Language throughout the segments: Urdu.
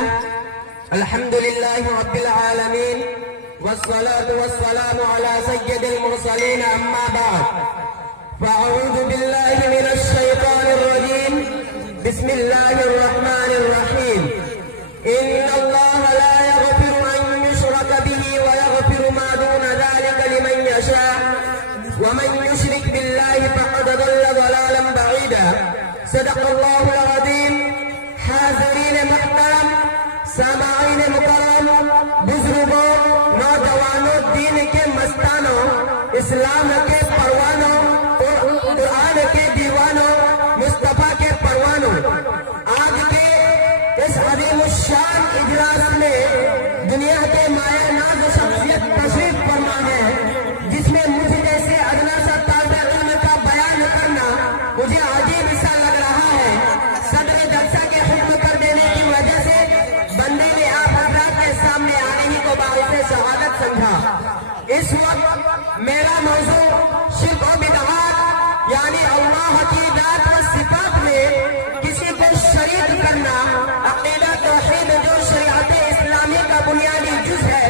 الحمد لله رب العالمين والصلاة والسلام على سيد المرسلين أما بعد فأعوذ بالله من الشيطان الرجيم بسم الله الرحمن الرحيم إن الله لا يغفر أن يشرك به ويغفر ما دون ذلك لمن يشاء ومن يشرك بالله فقد ضل ضلالا بعيدا صدق الله العظيم. حاضرین محترم، سامعین مکرم، بزرگوں، نوجوانوں، دین کے مستانوں، اسلام کے پروانوں، قرآن کے دیوانوں، مصطفیٰ کے پروانوں، آج کے اس عظیم الشان اجلاس میں دنیا کے مایہ ناز شخصیت تشریف فرما ہے، جس میں مجھ جیسے ادنا سا طالب علم کا بیان کرنا مجھے عجیب سا لگ رہا ہے. صدر جلسہ کے حکم کر دینے کی وجہ سے بندے نے آپ حضرات کے سامنے آنے ہی کو باعث شہادت سمجھا. اس وقت میرا موضوع شرک و بدعات یعنی اللہ کی ذات و صفات میں کسی کو شریک کرنا، عقیدہ توحید جو شریعت اسلامی کا بنیادی جز ہے،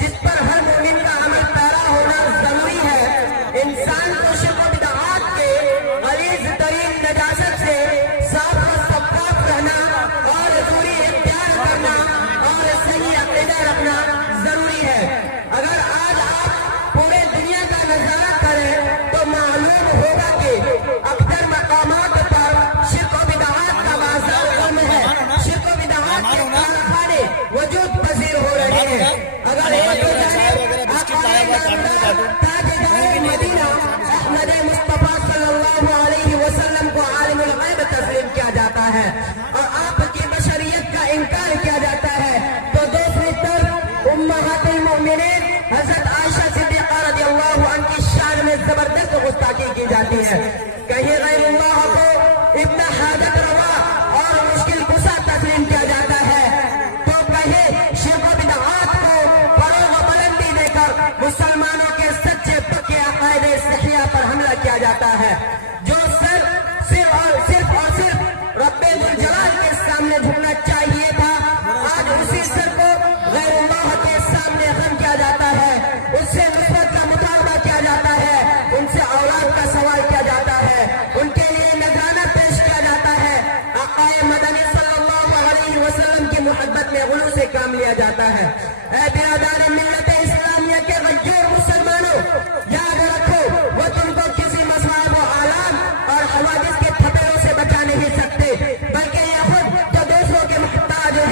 جس پر ہر مومن کا عمل پیرا ہونا ضروری ہے. انسان کو شرک و بدعات کے غلیظ ترین نجاست سے صاف و شفاف رہنا اور دوری اختیار کرنا اور صحیح عقیدہ رکھنا ضروری ہے. اگر آج آپ پورے دنیا کا نظارہ کریں تو معلوم ہوگا کہ اکثر مقامات پر شرک و بدعات کا بازار کم ہے. شرک و بدعات کے کارخانے وجود پذیر ہو رہے ہیں. اگر ایک تاجدار مدینہ احمد مصطفیٰ صلی اللہ علیہ وسلم کو عالم الغیب تسلیم کیا جاتا ہے اور آپ کی بشریت کا انکار کیا جاتا ہے، تو دوسری طرف امہات المؤمنین حضرت عائشہ صدیقہ رضی اللہ عنہ کی شان میں زبردست گستاخی کی جاتی ہے. کہیں غیر اللہ کو ابن حاجت روا اور مشکل کشا تسلیم کیا جاتا ہے، تو کہیں شرک و بدعات کو فروغ و بلندی دے کر مسلمانوں کے سچے پکے عقائد صحیحہ پر حملہ کیا جاتا ہے. جو صرف اور صرف رب ذوالجلال کے سامنے جھکنا چاہیے تھا، آج اسی سر کو غیر اللہ کے سامنے خم کیا جاتا ہے، اس سے نسبت کا مطالبہ کیا جاتا ہے، ان سے اولاد کا سوال کیا جاتا ہے، ان کے لیے نذرانہ پیش کیا جاتا ہے. آقا مدنی صلی اللہ علیہ وسلم کی محبت میں غلو سے کام لیا جاتا ہے. اے برادر ملت اسلامیہ کے غیور مسلمانوں، یاد رکھو وہ تم کو کسی مصائب و آلام اور حوادث کے تھپیڑوں سے بچا نہیں سکتے، بلکہ یہ خود جو دوسروں کے محتاج ہے،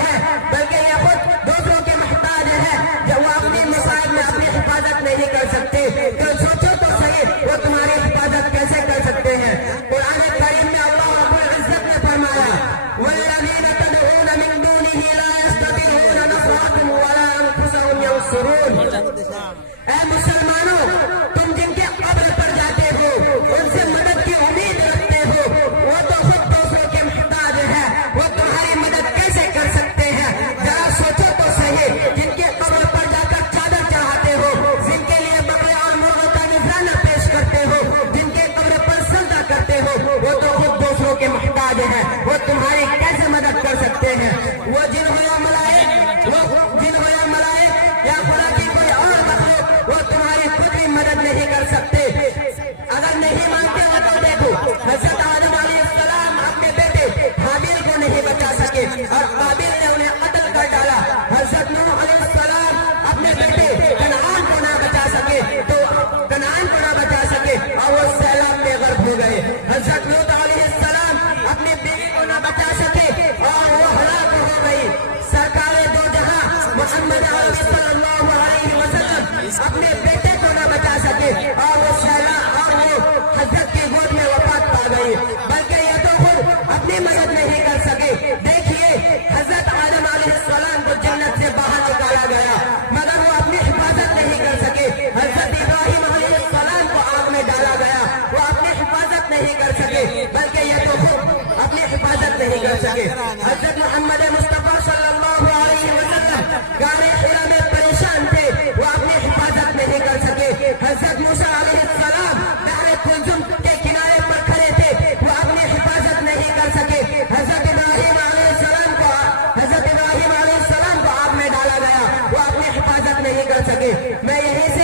جب وہ اپنی مصائب میں اپنی حفاظت نہیں کر سکتے تو سوچو تو صحیح وہ تمہاری حفاظت کیسے کر سکتے ہیں. قرآن کریم میں اللہ رب العزت نے فرمایا والذین تدعون من دونه لا يستطيعون نصركم ولا انفسهم ينصرون. اے مسلمانوں، تم جن کے قبر پر جاتے ہو، ان سے مدد کی امید رکھتے ہو، وہ تو خود دوسروں کے محتاج ہے، وہ تمہاری مدد کیسے کر سکتے ہیں؟ ذرا سوچو تو صحیح. جن کے قبر پر جا کر چادر چڑھاتے ہو، جن کے لیے بکرے اور مرغوں کا نذرانہ پیش کرتے ہو، جن کے قبر پر سجدہ کرتے ہو، وہ تو خود دوسروں کے محتاج ہے، وہ تمہاری کیسے مدد کر سکتے ہیں؟ وہ جن ہو یا ملائک یا خدا کی کوئی اور مخلوق، وہ تمہاری خود بھی مدد نہیں کر سکتے. اگر نہیں مانتے ہو تو دیکھو، حضرت آدم علیہ السلام اپنے بیٹے حابیل کو نہیں بچا سکے اور قابیل نے انہیں قتل کر ڈالا. حضرت نوح علیہ السلام اپنے بیٹے کنعان کو نہ بچا سکے اور وہ سیلاب میں غرق ہو گئے. حضرت لوط علیہ السلام اپنی بیوی کو نہ بچا سکے اور وہ ہلاک ہو گئی. سرکار دو جہاں محمد عربی صلی اللہ علیہ وسلم اپنے بیٹے کو نہ بچا سکے اور وہ حضرت کی گود میں وفات پا گئی، بلکہ یہ تو خود اپنی مدد نہیں کر سکے. دیکھیے حضرت آدم علیہ السلام کو جنت سے باہر نکالا گیا مگر وہ اپنی حفاظت نہیں کر سکے. حضرت ابراہیم علیہ السلام کو آگ میں ڈالا گیا، وہ اپنی حفاظت نہیں کر سکے، بلکہ یہ تو خود اپنی حفاظت نہیں کر سکے. حضرت محمد مصطفیٰ صلی اللہ علیہ وسلم غار حرا میں پریشان تھے، وہ اپنی حفاظت نہیں کر سکے. حضرت موسیٰ علیہ السلام بحر قلزم کے کنارے پر کھڑے تھے، وہ اپنی حفاظت نہیں کر سکے. حضرت ابراہیم علیہ السلام سکے. میں یہیں